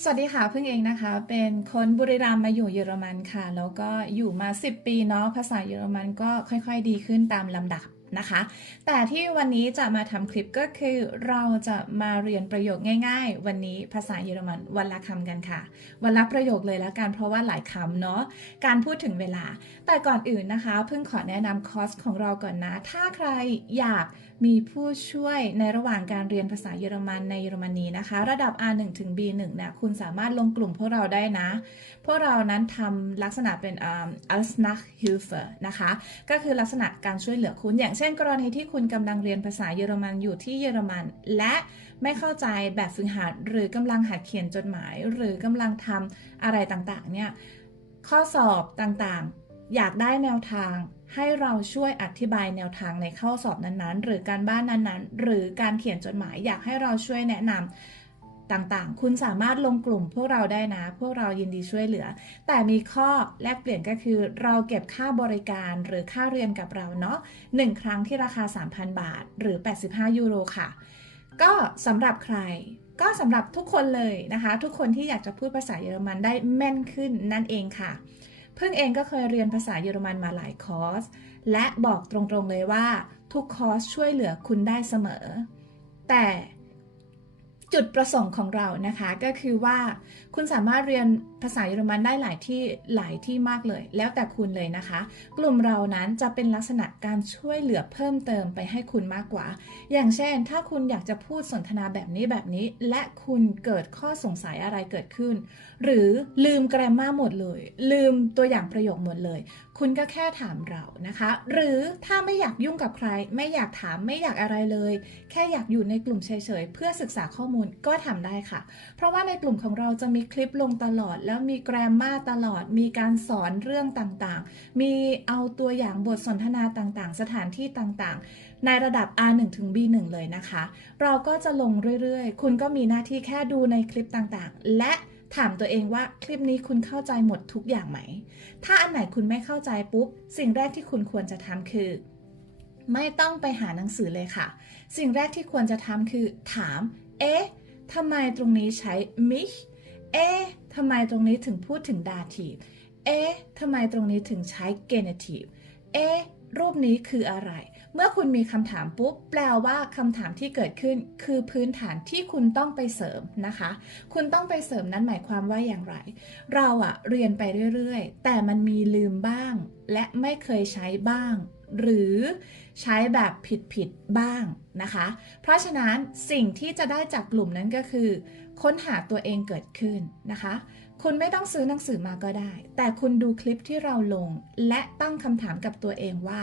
สวัสดีค่ะพึ่งเองนะคะ เป็นคนบุรีรัมย์มาอยู่เยอรมันค่ะ แล้วก็อยู่มา 10 ปีเนาะภาษาเยอรมันก็ค่อยๆ ดีขึ้นตามลำดับนะคะ แต่ที่วันนี้จะมาทำคลิปก็คือเราจะมาเรียนประโยคง่าย ๆ วันนี้ภาษาเยอรมันวันละคำกันค่ะ วันละประโยคเลยแล้วกันเพราะว่าหลายคำเนาะการพูดถึงเวลา แต่ก่อนอื่นนะคะ เพิ่งขอแนะนำคอร์สของเราก่อนนะ ถ้าใครอยาก มีผู้ช่วยในระหว่างการเรียนภาษาเยอรมันในเยอรมนีนะคะ ระดับ R1 ถึง B1 เนี่ยคุณสามารถลงกลุ่มพวกเราได้นะ พวกเรานั้นทำลักษณะเป็นอ่า als Nachhilfe นะคะ ก็คือลักษณะการช่วยเหลือคุณ อย่างเช่น กรณีที่คุณกำลังเรียนภาษาเยอรมันอยู่ที่เยอรมัน และไม่เข้าใจแบบฝึกหัดหรือกำลังหัดเขียนจดหมาย หรือกำลังทำอะไรต่างๆเนี่ยข้อสอบต่างๆ อยากได้แนวทาง ให้เราช่วยอธิบายแนวทางในข้อสอบนั้นๆ หรือการบ้านนั้นๆ หรือการเขียนจดหมายอยากให้เราช่วยแนะนำต่างๆ คุณสามารถลงกลุ่มพวกเราได้นะ พวกเรายินดีช่วยเหลือ แต่มีข้อแลกเปลี่ยนก็คือ เราเก็บค่าบริการหรือค่าเรียนกับเราเนาะหนึ่งครั้งที่ราคา 3,000 บาท หรือ 85 ยูโรค่ะ ก็สำหรับใคร ก็สำหรับทุกคนเลยนะคะ ทุกคนที่อยากจะพูดภาษาเยอรมันได้แม่นขึ้นนั่นเองค่ะ เพิ่งเองก็เคยเรียนภาษาเยอรมันมาหลายคอร์ส และบอกตรงๆเลยว่า ทุกคอร์สช่วยเหลือคุณได้เสมอ แต่ จุดประสงค์ของเรานะคะก็คือว่าคุณสามารถเรียนภาษาเยอรมันได้หลายที่หลายที่มากเลย แล้วแต่คุณเลยนะคะ กลุ่มเรานั้นจะเป็นลักษณะการช่วยเหลือเพิ่มเติมไปให้คุณมากกว่า อย่างเช่น ถ้าคุณอยากจะพูดสนทนาแบบนี้แบบนี้ และคุณเกิดข้อสงสัยอะไรเกิดขึ้น หรือลืมแกรมมาหมดเลย ลืมตัวอย่างประโยคหมดเลยคุณก็แค่ถามเรานะคะ หรือถ้าไม่อยากยุ่งกับใคร ไม่อยากถามไม่อยากอะไรเลย แค่อยากอยู่ในกลุ่มเฉยๆ เพื่อศึกษาข้อมูลก็ทำได้ค่ะ เพราะว่าในกลุ่มของเราจะมีคลิปลงตลอด แล้วมีแกรมมาตลอด มีการสอนเรื่องต่างๆ มีเอาตัวอย่างบทสนทนาต่างๆ สถานที่ต่างๆ ในระดับ R1 ถึง B1 เลยนะคะ เราก็จะลงเรื่อยๆ คุณก็มีหน้าที่แค่ดูในคลิปต่างๆ และ ถามตัวเองว่าคลิปนี้คุณเข้าใจหมดทุกอย่างไหม ถ้าอันไหนคุณไม่เข้าใจปุ๊บ สิ่งแรกที่คุณควรจะทำคือ ไม่ต้องไปหาหนังสือเลยค่ะ สิ่งแรกที่ควรจะทำคือ ถาม เอ๊ะทำไมตรงนี้ใช้ mich เอ๊ะทำไมตรงนี้ถึงพูดถึง dative เอ๊ะทำไมตรงนี้ถึงใช้ genitive เอ๊ะรูปนี้คืออะไร เมื่อคุณมีคำถามปุ๊บ แปลว่าคำถามที่เกิดขึ้น คือพื้นฐานที่คุณต้องไปเสริมนะคะ คุณต้องไปเสริมนั้นหมายความว่าอย่างไร เราอะเรียนไปเรื่อยๆ แต่มันมีลืมบ้าง และไม่เคยใช้บ้าง หรือใช้แบบผิดๆบ้างนะคะ เพราะฉะนั้นสิ่งที่จะได้จากกลุ่มนั้นก็คือ ค้นหาตัวเองเกิดขึ้นนะคะคุณไม่ต้องซื้อหนังสือมาก็ได้ แต่คุณดูคลิปที่เราลง และตั้งคำถามกับตัวเองว่า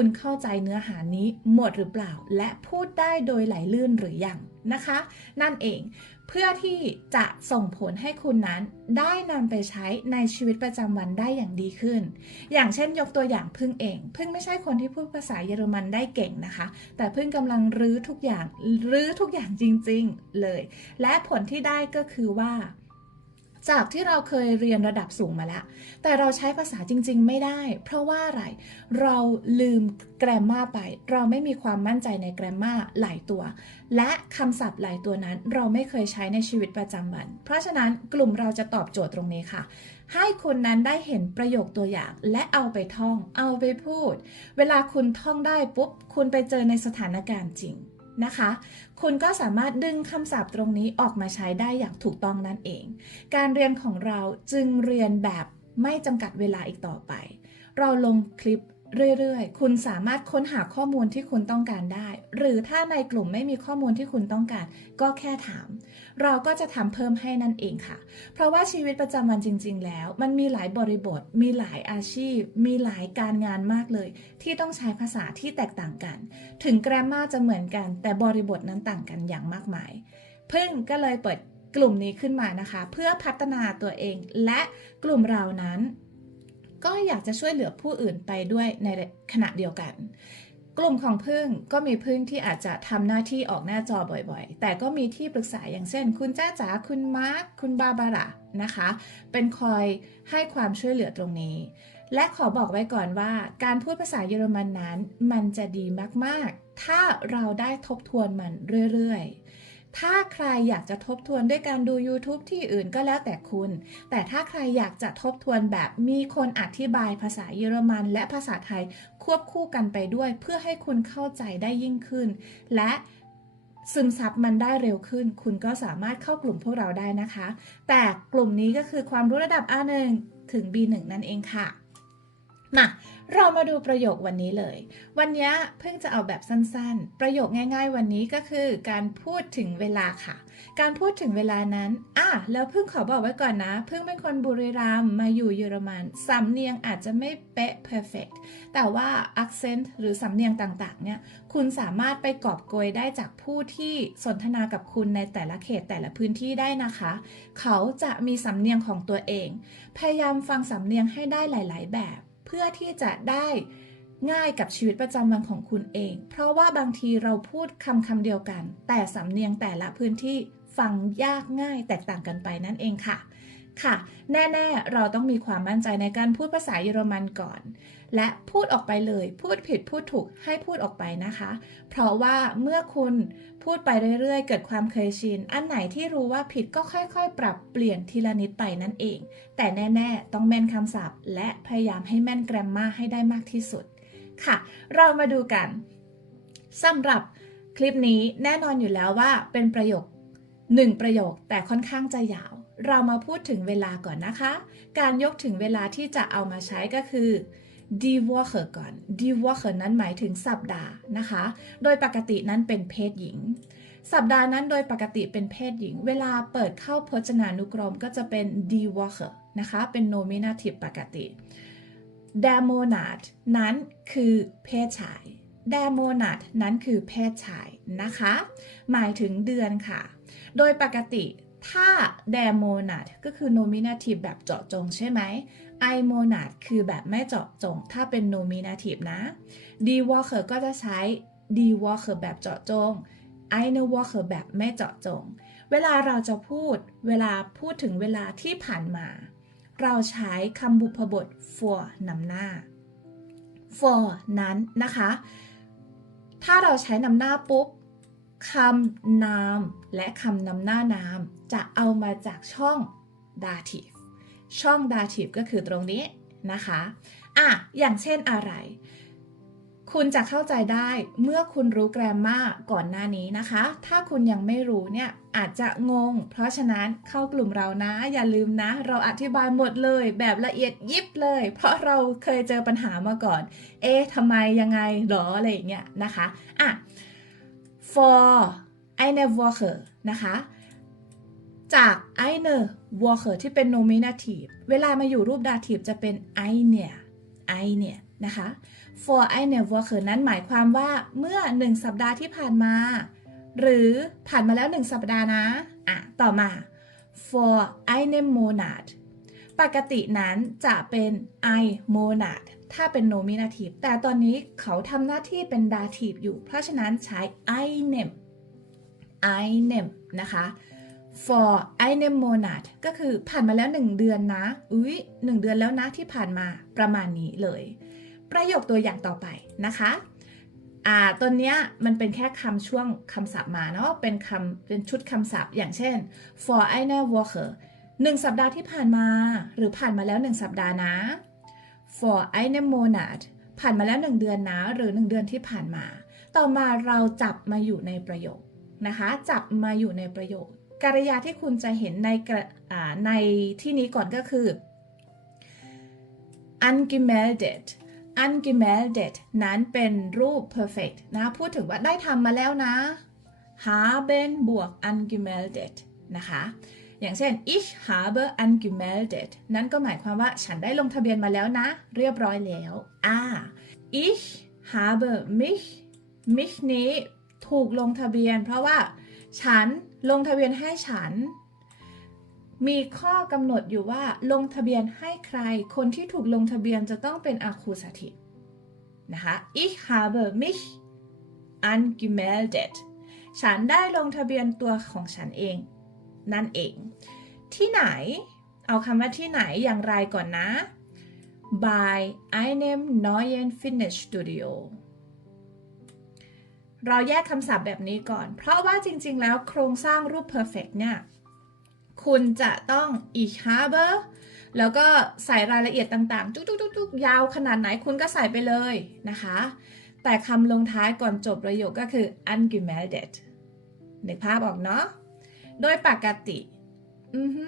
คุณเข้าใจเนื้อหานี้หมดหรือเปล่า และพูดได้โดยไหลลื่นหรือยังนะคะ นั่นเองเพื่อที่จะส่งผลให้คุณนั้นได้นำไปใช้ในชีวิตประจำวันได้อย่างดีขึ้น อย่างเช่นยกตัวอย่างพึ่งเอง พึ่งไม่ใช่คนที่พูดภาษาเยอรมันได้เก่งนะคะ แต่พึ่งกำลังรื้อทุกอย่างรื้อทุกอย่างจริง ๆเลย และผลที่ได้ก็คือว่า จากที่เราเคยเรียนระดับสูงมาแล้ว แต่เราใช้ภาษาจริง ๆ ไม่ได้ เพราะว่าอะไร เราลืมแกรมมาไป เราไม่มีความมั่นใจในแกรมมาหลายตัว และคำศัพท์หลายตัวนั้น เราไม่เคยใช้ในชีวิตประจำวัน เพราะฉะนั้นกลุ่มเราจะตอบโจทย์ตรงนี้ค่ะ ให้คุณนั้นได้เห็นประโยคตัวอย่าง และเอาไปท่อง เอาไปพูด เวลาคุณท่องได้ปุ๊บ คุณไปเจอในสถานการณ์จริง นะคะ คุณก็สามารถดึงคำศัพท์ตรงนี้ออกมาใช้ได้อย่างถูกต้องนั่นเอง การเรียนของเราจึงเรียนแบบไม่จำกัดเวลาอีกต่อไป เราลงคลิป เรื่อยๆ คุณสามารถค้นหาข้อมูลที่คุณต้องการได้ หรือถ้าในกลุ่มไม่มีข้อมูลที่คุณต้องการ ก็แค่ถาม เราก็จะทำเพิ่มให้นั่นเองค่ะ เพราะว่าชีวิตประจำวันจริง ๆ แล้ว มันมีหลายบริบท มีหลายอาชีพ มีหลายการงานมากเลย ที่ต้องใช้ภาษาที่แตกต่างกัน ถึงแกรมมาจะเหมือนกัน แต่บริบทนั้นต่างกันอย่างมากมาย เพึ่งก็เลยเปิดกลุ่มนี้ขึ้นมานะคะ เพื่อพัฒนาตัวเองและกลุ่มเรานั้น ก็อยากจะช่วยเหลือผู้อื่นไปด้วยในขณะเดียวกัน กลุ่มของพึ่งก็มีพึ่งที่อาจจะทำหน้าที่ออกหน้าจอบ่อยๆ แต่ก็มีที่ปรึกษาอย่างเช่น คุณจ้าจ๋าคุณมาร์คคุณบาบาร่านะคะ เป็นคอยให้ความช่วยเหลือตรงนี้ และขอบอกไว้ก่อนว่า การพูดภาษาเยอรมันนั้น มันจะดีมากๆ ถ้าเราได้ทบทวนมันเรื่อยๆ ถ้าใครอยากจะทบทวนด้วยการดู YouTube ที่อื่นก็แล้วแต่คุณ แต่ถ้าใครอยากจะทบทวนแบบมีคนอธิบายภาษาเยอรมัน และภาษาไทยควบคู่กันไปด้วย เพื่อให้คุณเข้าใจได้ยิ่งขึ้น และซึมซับมันได้เร็วขึ้น คุณก็สามารถเข้ากลุ่มพวกเราได้นะคะ แต่กลุ่มนี้ก็คือความรู้ระดับ A1 ถึง B1 นั่นเองค่ะ มาเรามาดูประโยควันนี้เลย วันนี้เพิ่งจะเอาแบบสั้นๆ ประโยคง่ายๆ วันนี้ก็คือการพูดถึงเวลาค่ะ การพูดถึงเวลานั้นอะแล้วเพิ่งขอบอกไว้ก่อนนะ เพิ่งเป็นคนบุรีรัมย์มาอยู่เยอรมัน สำเนียงอาจจะไม่เป๊ะ perfect แต่ว่า accent หรือสำเนียงต่างๆ เนี่ย คุณสามารถไปกอบโกยได้จากผู้ที่สนทนากับคุณในแต่ละเขตแต่ละพื้นที่ได้นะคะ เขาจะมีสำเนียงของตัวเอง พยายามฟังสำเนียงให้ได้หลาย ๆ แบบ เพื่อที่จะได้ง่ายกับชีวิตประจำวันของคุณเอง เพราะว่าบางทีเราพูดคำคำเดียวกัน แต่สำเนียงแต่ละพื้นที่ฟังยากง่ายแตกต่างกันไปนั่นเองค่ะ ค่ะ แน่ๆ เราต้องมีความมั่นใจในการพูดภาษาเยอรมันก่อน และพูดออกไปเลย พูดผิดพูดถูกให้พูดออกไปนะคะ เพราะว่าเมื่อคุณพูดไปเรื่อยๆ เกิดความเคยชิน อันไหนที่รู้ว่าผิดก็ค่อยๆ ปรับเปลี่ยนทีละนิดไปนั่นเอง แต่แน่ๆ ต้องแม่นคำศัพท์ และพยายามให้แม่นแกรมมาให้ได้มากที่สุด ค่ะ เรามาดูกันสำหรับคลิปนี้แน่นอนอยู่แล้วว่าเป็นประโยคหนึ่งประโยคแต่ค่อนข้างจะยาว เรามาพูดถึงเวลาก่อนนะคะ การยกถึงเวลาที่จะเอามาใช้ก็คือ die Woche ก่อน die Woche นั้นหมายถึงสัปดาห์นะคะ โดยปกตินั้นเป็นเพศหญิง สัปดาห์นั้นโดยปกติเป็นเพศหญิง เวลาเปิดเข้าพจนานุกรมก็จะเป็น die Woche นะคะ เป็น nominative ปกติ der Monat นั้นคือเพศชาย der Monat นั้นคือเพศชายนะคะ หมายถึงเดือนค่ะ โดยปกติ ถ้า der Monat ก็คือ nominative แบบเจาะจงใช่ไหม I monad คือแบบไม่เจาะจง ถ้าเป็น nominative นะ d walker ก็จะใช้ d walker แบบเจาะจง I n walker แบบไม่เจาะจง เวลาเราจะพูด เวลาพูดถึงเวลาที่ผ่านมา เราใช้คำบุพบท for นำหน้า for นั้นนะคะ ถ้าเราใช้นำหน้าปุ๊บ คำนามและคำนำหน้านาม จะเอามาจากช่อง dative ช่อง dative ก็คือตรงนี้นะคะอะอย่างเช่นอะไร คุณจะเข้าใจได้เมื่อคุณรู้แกรมมาก่อนหน้านี้นะคะ ถ้าคุณยังไม่รู้เนี่ยอาจจะงง เพราะฉะนั้นเข้ากลุ่มเรานะ อย่าลืมนะ เราอธิบายหมดเลย แบบละเอียดยิบเลย เพราะเราเคยเจอปัญหามาก่อน เอ๊ะทำไมยังไงหรออะไรอย่างเงี้ยนะคะอะ for eine Woche นะคะ จาก eine Woche ที่เป็น nominative เวลามาอยู่รูป dative จะเป็น eine eine นะคะ for eine Woche นั้นหมายความว่าเมื่อ 1 สัปดาห์ที่ผ่านมา หรือผ่านมาแล้ว 1 สัปดาห์นะ อะ ต่อมา for eine Monat ปกตินั้นจะเป็น I monat ถ้าเป็น nominative แต่ตอนนี้เขาทำหน้าที่เป็น dative อยู่ เพราะฉะนั้นใช้ einem einem นะคะ for I-nem Monat ก็คือผ่านมาแล้ว 1 เดือนนะ อุ๊ย1เดือนแล้วนะที่ผ่านมาประมาณนี้เลย ประโยคตัวอย่างต่อไปนะคะอ่าตัวเนี้ยมันเป็นแค่คำช่วงคำศัพท์มาเนาะเป็นคำเป็นชุดคำศัพท์ อย่างเช่น for eine Woche 1สัปดาห์ที่ผ่านมา หรือผ่านมาแล้ว1สัปดาห์นะ for eine Monat ผ่านมาแล้ว 1 เดือนนะ หรือ 1 เดือนที่ผ่านมา ต่อมาเราจับมาอยู่ในประโยคนะคะ จับมาอยู่ในประโยคกริยาที่คุณจะเห็นในในที่นี้ก่อนก็คือ ungemeldet ungemeldet นั้นเป็นรูป perfect นะ พูดถึงว่าได้ทำมาแล้วนะ haben บวก ungemeldet นะคะ อย่างเช่น ich habe angemeldet นั่นก็หมายความว่าฉันได้ลงทะเบียนมาแล้วนะ เรียบร้อยแล้วอ่า ich habe mich mich นี้ถูกลงทะเบียน เพราะว่าฉันลงทะเบียนให้ฉัน มีข้อกำหนดอยู่ว่าลงทะเบียนให้ใคร คนที่ถูกลงทะเบียนจะต้องเป็น accusative นะคะ ich habe mich angemeldet ฉันได้ลงทะเบียนตัวของฉันเอง นั่นเอง ที่ไหน เอาคำว่าที่ไหนอย่างไรก่อนนะ by einem neuen Fitnessstudio เราแยกคำศัพท์แบบนี้ก่อน เพราะว่าจริงๆ แล้วโครงสร้างรูป perfect เนี่ย คุณจะต้อง ich habe แล้วก็ใส่รายละเอียดต่างๆ จุกๆๆๆยาวขนาดไหนคุณก็ใส่ไปเลยนะคะ แต่คำลงท้ายก่อนจบประโยคก็คือ angemeldet นึกภาพออกเนาะ โดยปกติ อือฮึ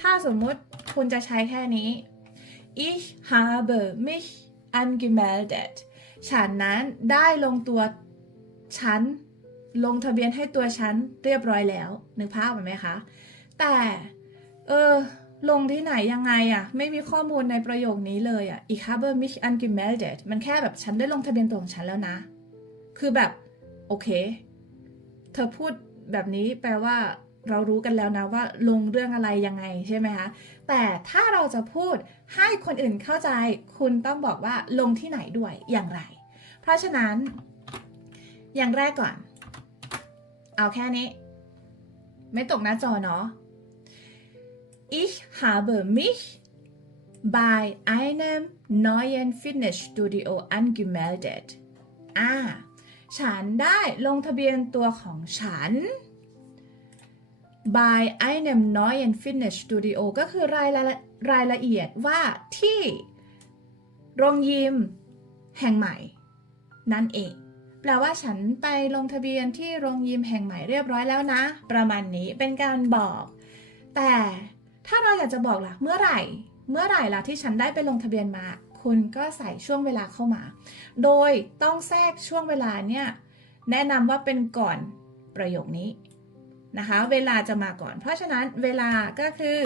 ถ้าสมมุติคุณจะใช้แค่นี้ ich habe mich angemeldet ฉันนั้นได้ลงตัวฉันลงทะเบียนให้ตัวฉันเรียบร้อยแล้ว นึกภาพไหมคะ แต่ เออ ลงที่ไหนยังไงอะไม่มีข้อมูลในประโยคนี้เลยอะ ich habe mich angemeldet มันแค่แบบฉันได้ลงทะเบียนตัวของฉันแล้วนะ คือแบบ โอเค เธอพูดแบบนี้แปลว่า เรารู้กันแล้วนะว่าลงเรื่องอะไรยังไงใช่ไหมคะ แต่ถ้าเราจะพูดให้คนอื่นเข้าใจ คุณต้องบอกว่าลงที่ไหนด้วยอย่างไร เพราะฉะนั้น อย่างแรกก่อน เอาแค่นี้ ไม่ตกหน้าจอเนาะ Ich habe mich bei einem neuen Fitnessstudio angemeldet อ่า ฉันได้ลงทะเบียนตัวของฉัน by einem neuen Fitnessstudio ก็คือรายละรายละเอียดว่าที่โรงยิมแห่งใหม่ นั่นเอง แปลว่าฉันไปลงทะเบียนที่โรงยิมแห่งใหม่เรียบร้อยแล้วนะ ประมาณนี้เป็นการบอก แต่ถ้าเราอยากจะบอกล่ะ เมื่อไหร่ เมื่อไหร่ล่ะที่ฉันได้ไปลงทะเบียนมา คุณก็ใส่ช่วงเวลาเข้ามา โดยต้องแทรกช่วงเวลาเนี่ยแนะนำว่าเป็นก่อนประโยคนี้ นะคะ เวลาจะมาก่อน เพราะฉะนั้นเวลาก็คือ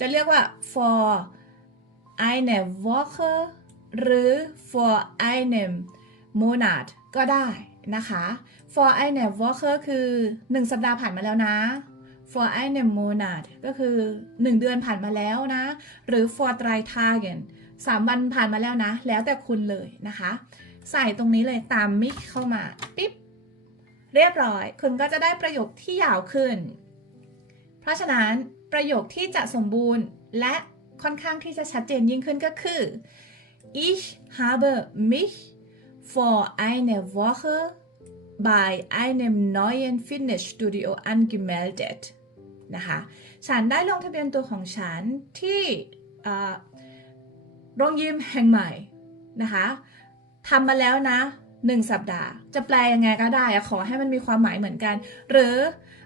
จะเรียกว่า for eine Woche หรือ for einem Monat ก็ได้นะคะ for eine Woche คือ 1 สัปดาห์ผ่านมาแล้วนะ for einem Monat ก็คือ 1 เดือนผ่านมาแล้วนะ หรือ for drei Tagen 3วันผ่านมาแล้วนะ แล้วแต่คุณเลยนะคะ ใส่ตรงนี้เลยตามมิกเข้ามา ปิ๊บ เรียบร้อย คุณก็จะได้ประโยคที่ยาวขึ้น เพราะฉะนั้นประโยคที่จะสมบูรณ์และค่อนข้างที่จะชัดเจนยิ่งขึ้นก็คือ ich habe mich vor einer Woche bei einem neuen Fitnessstudio angemeldet นะคะฉันได้ลงทะเบียนตัวของฉันที่โรงยิมแห่งใหม่นะคะทำมาแล้วนะ หนึ่งสัปดาห์ จะแปลยังไงก็ได้อะขอให้มันมีความหมายเหมือนกัน หรือ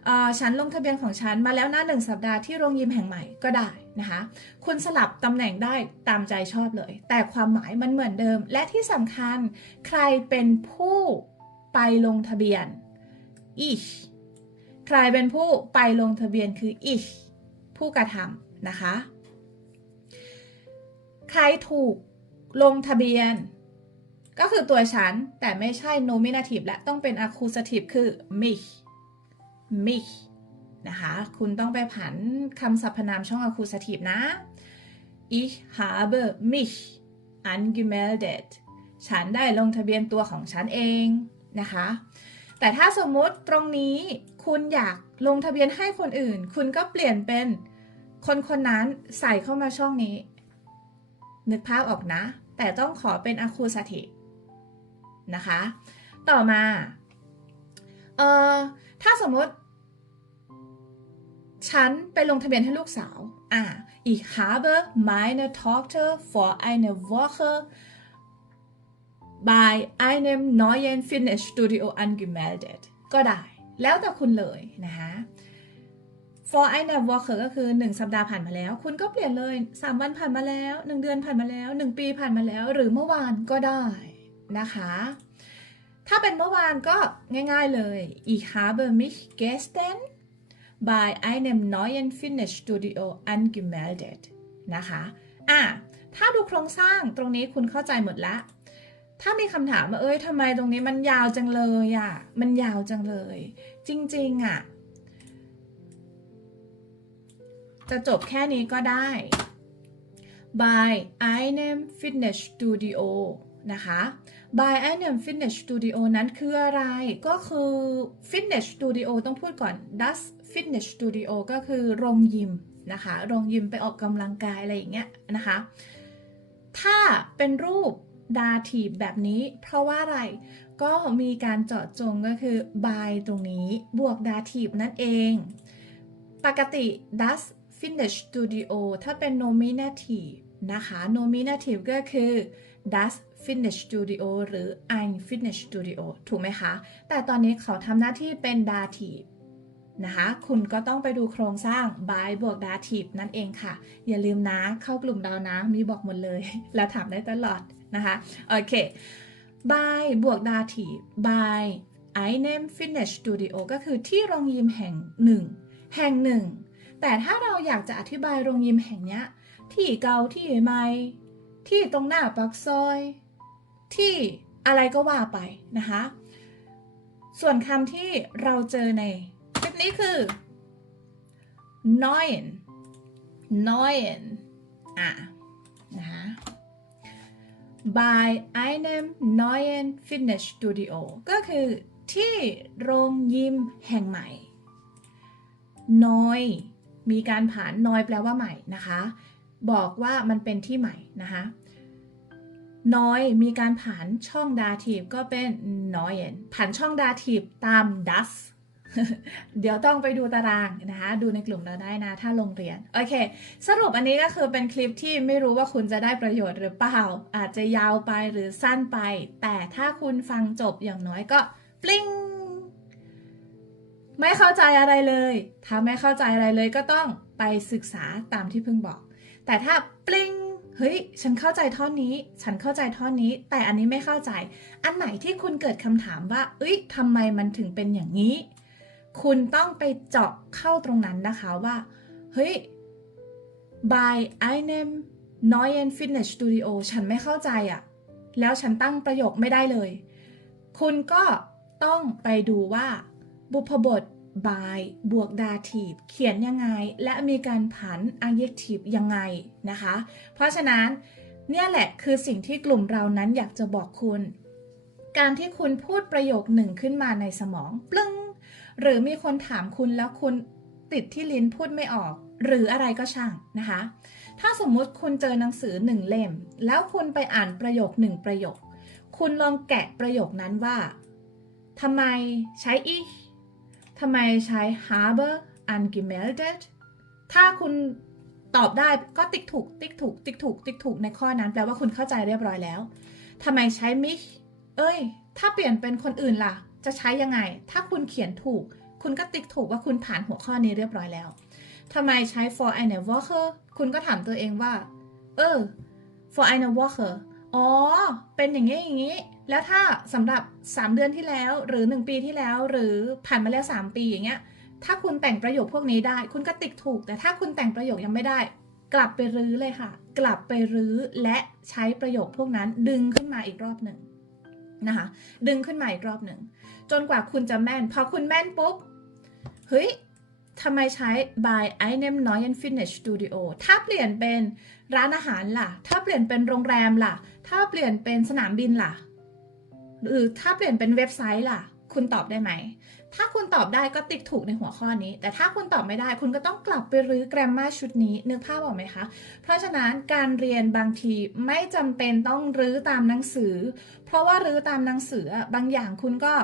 ออฉันลงทะเบียนของฉันมาแล้วนะหนึ่งสัปดาห์ที่โรงยิมแห่งใหม่ก็ได้นะคะคุณสลับตำแหน่งได้ตามใจชอบเลย แต่ความหมายมันเหมือนเดิม และที่สำคัญใครเป็นผู้ไปลงทะเบียน ich ใครเป็นผู้ไปลงทะเบียนคือ ich ผู้กระทำนะคะ ใครถูกลงทะเบียน ก็คือตัวฉัน แต่ไม่ใช่ nominative และต้องเป็น accusative คือ mich mich นะคะ คุณต้องไปผันคำสรรพนามช่อง accusative นะ ich habe mich angemeldet ฉันได้ลงทะเบียนตัวของฉันเองนะคะ แต่ถ้าสมมุติตรงนี้คุณอยากลงทะเบียนให้คนอื่น คุณก็เปลี่ยนเป็นคนคนนั้นใส่เข้ามาช่องนี้ นึกภาพออกนะ แต่ต้องขอเป็น accusative นะคะ ต่อมาเอ่อถ้าสมมติฉันไปลงทะเบียนให้ลูกสาวอ่า ich habe meine Tochter vor einer Woche bei einem neuen Fitnessstudio angemeldet ก็ได้ แล้วแต่คุณเลยนะคะ for eine Woche ก็คือ 1 สัปดาห์ผ่านมาแล้ว คุณก็เปลี่ยนเลย 3 วันผ่านมาแล้ว 1 เดือนผ่านมาแล้ว 1 ปีผ่านมาแล้ว หรือเมื่อวานก็ได้ นะคะ ถ้าเป็นเมื่อวานก็ง่ายๆเลย ich habe mich gestern bei einem neuen Fitnessstudio angemeldet นะคะอะถ้าดูโครงสร้างตรงนี้คุณเข้าใจหมดแล้วถ้ามีคำถามว่าเอ้ยทำไมตรงนี้มันยาวจังเลยอะ มันยาวจังเลย จริงๆอะ จะจบแค่นี้ก็ได้ by einem Fitnessstudio นะคะ by einem Fitnessstudio นั้นคืออะไร ก็คือ Fitness Studio ต้องพูดก่อน das Fitness Studio ก็คือโรงยิมนะคะ โรงยิมไปออกกำลังกายอะไรอย่างเงี้ยนะคะ ถ้าเป็นรูปดาทีแบบนี้ เพราะว่าอะไร ก็มีการเจาะจงก็คือ by ตรงนี้ บวก dativ นั่นเอง ปกติ does finish studio ถ้าเป็น nominative นะคะ nominative ก็คือ does finish studio หรือ I finish studio ถูกไหมคะ แต่ตอนนี้เขาทำหน้าที่เป็น dative นะคะ คุณก็ต้องไปดูโครงสร้าง by บวก dative นั่นเองค่ะ อย่าลืมนะ เข้ากลุ่มเรานะ มีบอกหมดเลย แล้วถามได้ตลอดนะคะ โอเค by บวก dative by I name finish studio ก็คือที่โรงยิมแห่งหนึ่งแห่งหนึ่ง แต่ถ้าเราอยากจะอธิบายโรงยิมแห่งเนี้ยที่เก่าที่ใหม่ที่ตรงหน้าปากซอย ที่อะไรก็ว่าไปนะคะ ส่วนคำที่เราเจอในคลิปนี้คือ neuen neuen อะนะคะ by einem neuen Fitnessstudio ก็คือที่โรงยิมแห่งใหม่น้อยมีการผ่านน้อยแปลว่าใหม่นะคะ บอกว่ามันเป็นที่ใหม่นะคะ น้อยมีการผ่านช่องดาทีฟก็เป็น neuen ผ่านช่องดาทีฟตาม das เดี๋ยวต้องไปดูตารางนะคะ ดูในกลุ่มเราได้นะ ถ้าลงเรียน โอเค สรุปอันนี้ก็คือเป็นคลิปที่ไม่รู้ว่าคุณจะได้ประโยชน์หรือเปล่า อาจจะยาวไปหรือสั้นไป แต่ถ้าคุณฟังจบอย่างน้อยก็ ปลิ้ง ไม่เข้าใจอะไรเลย ถ้าไม่เข้าใจอะไรเลยก็ต้องไปศึกษาตามที่เพิ่งบอก แต่ถ้าปลิ้ง เฮ้ย ฉันเข้าใจท่อนนี้ ฉันเข้าใจท่อนนี้ แต่อันนี้ไม่เข้าใจ อันไหนที่คุณเกิดคำถามว่า เอ้ยทำไมมันถึงเป็นอย่างนี้ คุณต้องไปเจาะเข้าตรงนั้นนะคะว่า เฮ้ย by einem neuen Fitness Studio ฉันไม่เข้าใจอะ่ะ แล้วฉันตั้งประโยคไม่ได้เลย คุณก็ต้องไปดูว่าบุพบท by บวก dative เขียนยังไง และมีการผัน adjective ยังไงนะคะ เพราะฉะนั้นเนี่ยแหละคือสิ่งที่กลุ่มเรานั้นอยากจะบอกคุณ การที่คุณพูดประโยคหนึ่งขึ้นมาในสมองปลึ้งหรือมีคนถามคุณแล้วคุณติดที่ลิ้นพูดไม่ออก หรืออะไรก็ช่างนะคะ ถ้าสมมุติคุณเจอหนังสือหนึ่งเล่ม แล้วคุณไปอ่านประโยคหนึ่งประโยค คุณลองแกะประโยคนั้นว่าทำไมใช้ ich ทำไมใช้ habe angemeldet ถ้าคุณตอบได้ก็ติ๊กถูก ติ๊กถูก ติ๊กถูก ติ๊กถูกในข้อนั้น แปลว่าคุณเข้าใจเรียบร้อยแล้วทำไมใช้ mich เอ้ย ถ้าเปลี่ยนเป็นคนอื่นล่ะ จะใช้ยังไง ถ้าคุณเขียนถูก คุณก็ติ๊กถูกว่าคุณผ่านหัวข้อนี้เรียบร้อยแล้วทำไมใช้ for eine Woche คุณก็ถามตัวเองว่า เออ for eine Woche อ๋อ เป็นอย่างนี้อย่างนี้ แล้วถ้าสำหรับ 3 เดือนที่แล้ว หรือ 1 ปีที่แล้ว หรือผ่านมาแล้ว 3 ปีอย่างเงี้ย ถ้าคุณแต่งประโยคพวกนี้ได้ คุณก็ติ๊กถูก แต่ถ้าคุณแต่งประโยคยังไม่ได้ กลับไปรื้อเลยค่ะ กลับไปรื้อและใช้ประโยคพวกนั้นดึงขึ้นมาอีกรอบหนึ่งนะคะดึงขึ้นมาอีกรอบหนึ่งจนกว่าคุณจะแม่น พอคุณแม่นปุ๊บเฮ้ยทำไมใช้ by einem neuen Fitness Studio ถ้าเปลี่ยนเป็นร้านอาหารล่ะ ถ้าเปลี่ยนเป็นโรงแรมล่ะ ถ้าเปลี่ยนเป็นสนามบินล่ะ หรือถ้าเปลี่ยนเป็นเว็บไซต์ล่ะ คุณตอบได้ไหม ถ้าคุณตอบได้ก็ติ๊กถูกในหัวข้อนี้ แต่ถ้าคุณตอบไม่ได้ คุณก็ต้องกลับไปรื้อแกรมมาชุดนี้ นึกภาพออกไหมคะ เพราะฉะนั้นการเรียนบางทีไม่จำเป็นต้องรื้อตามหนังสือ เพราะว่ารื้อตามหนังสือบางอย่างคุณก็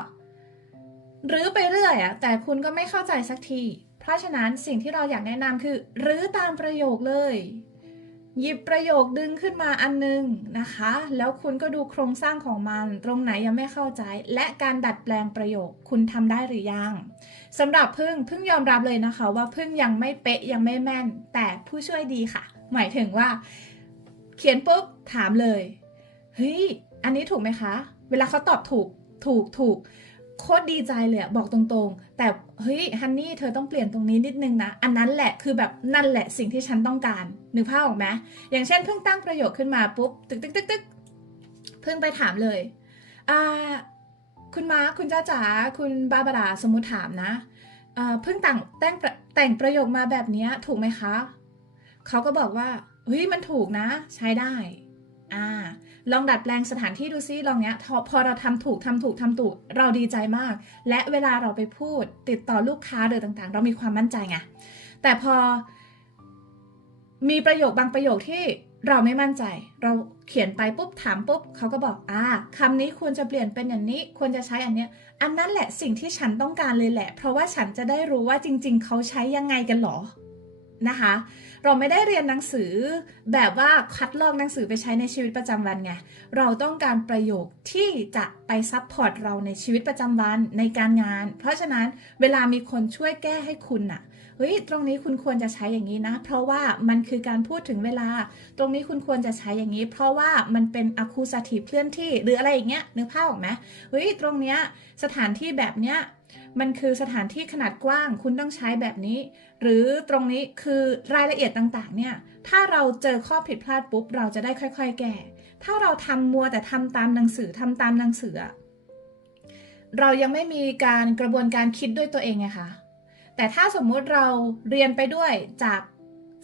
รื้อไปเรื่อยอะแต่คุณก็ไม่เข้าใจสักที เพราะฉะนั้นสิ่งที่เราอยากแนะนำคือ รื้อตามประโยคเลย หยิบประโยคดึงขึ้นมาอันนึงนะคะ แล้วคุณก็ดูโครงสร้างของมัน ตรงไหนยังไม่เข้าใจ และการดัดแปลงประโยคคุณทำได้หรือยังสำหรับพึ่งพึ่งยอมรับเลยนะคะ ว่าพึ่งยังไม่เป๊ะยังไม่แม่น แต่ผู้ช่วยดีค่ะ หมายถึงว่า เขียนปุ๊บถามเลยเฮ้ยอันนี้ถูกไหมคะ เวลาเขาตอบถูกถูกถูก โคตรดีใจเลยอะบอกตรงๆ แต่เฮ้ยฮันนี่เธอต้องเปลี่ยนตรงนี้นิดนึงนะ อันนั้นแหละคือแบบนั่นแหละสิ่งที่ฉันต้องการนึกภาพออกไหมอย่างเช่นเพิ่งตั้งประโยคขึ้นมาปุ๊บตึกตึกตึกตึกเพิ่งไปถามเลยอ่าคุณมาร์คคุณจ้าจ๋าคุณบาบาราสมมุติถามนะอ่าเพิ่งแต่งแต่งแต่งประโยคมาแบบนี้ถูกไหมคะเขาก็บอกว่าเฮ้ยมันถูกนะ ใช้ได้ อ่าลองดัดแปลงสถานที่ดูซิลองเนี้ยพอเราทำถูกทำถูกทำถูกเราดีใจมาก และเวลาเราไปพูดติดต่อลูกค้าหรือต่างๆ เรามีความมั่นใจไงแต่พอ มีประโยคบางประโยคที่เราไม่มั่นใจ เราเขียนไปปุ๊บถามปุ๊บเขาก็บอกอ่าคำนี้ควรจะเปลี่ยนเป็นอย่างนี้ควรจะใช้อันเนี้ย อันนั้นแหละสิ่งที่ฉันต้องการเลยแหละ เพราะว่าฉันจะได้รู้ว่าจริง ๆ เขาใช้ยังไงกันหรอนะคะ เราไม่ได้เรียนหนังสือแบบว่าคัดลอกหนังสือไปใช้ในชีวิตประจำวันไง เราต้องการประโยคที่จะไปซัพพอร์ตเราในชีวิตประจำวันในการงาน เพราะฉะนั้นเวลามีคนช่วยแก้ให้คุณน่ะเฮ้ย ตรงนี้คุณควรจะใช้อย่างนี้นะ เพราะว่ามันคือการพูดถึงเวลา ตรงนี้คุณควรจะใช้อย่างนี้ เพราะว่ามันเป็น accusative เคลื่อนที่ หรืออะไรอย่างเงี้ยนึกภาพออกไหมเฮ้ย ตรงเนี้ยสถานที่แบบเนี้ย มันคือสถานที่ขนาดกว้างคุณต้องใช้แบบนี้ หรือตรงนี้คือรายละเอียดต่างๆ เนี่ย ถ้าเราเจอข้อผิดพลาดปุ๊บ เราจะได้ค่อย ๆ แก้ ถ้าเราทำมัวแต่ทำตามหนังสือทำตามหนังสืออะเรายังไม่มีการกระบวนการคิดด้วยตัวเองไงคะ แต่ถ้าสมมุติเราเรียนไปด้วยจาก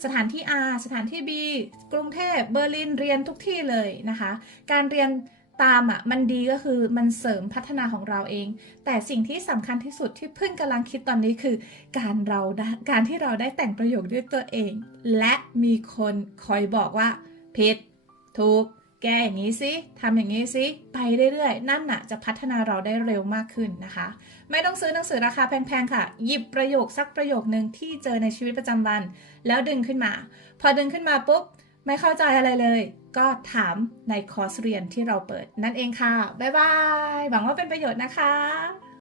สถานที่ A สถานที่ B กรุงเทพเบอร์ลินเรียนทุกที่เลยนะคะ การเรียน ตามอะมันดีก็คือมันเสริมพัฒนาของเราเอง แต่สิ่งที่สำคัญที่สุดที่เพิ่งกำลังคิดตอนนี้คือ การเราการที่เราได้แต่งประโยคด้วยตัวเอง และมีคนคอยบอกว่าผิดถูกแกอย่างนี้สิทำอย่างนี้สิ ไปเรื่อยๆ นั่นน่ะจะพัฒนาเราได้เร็วมากขึ้นนะคะ ไม่ต้องซื้อหนังสือราคาแพงๆ ค่ะ หยิบประโยคสักประโยคนึงที่เจอในชีวิตประจำวัน แล้วดึงขึ้นมา พอดึงขึ้นมาปุ๊บ ไม่เข้าใจอะไรเลย ก็ถามในคอร์สเรียนที่เราเปิดนั่นเองค่ะ บ๊ายบาย หวังว่าเป็นประโยชน์นะคะ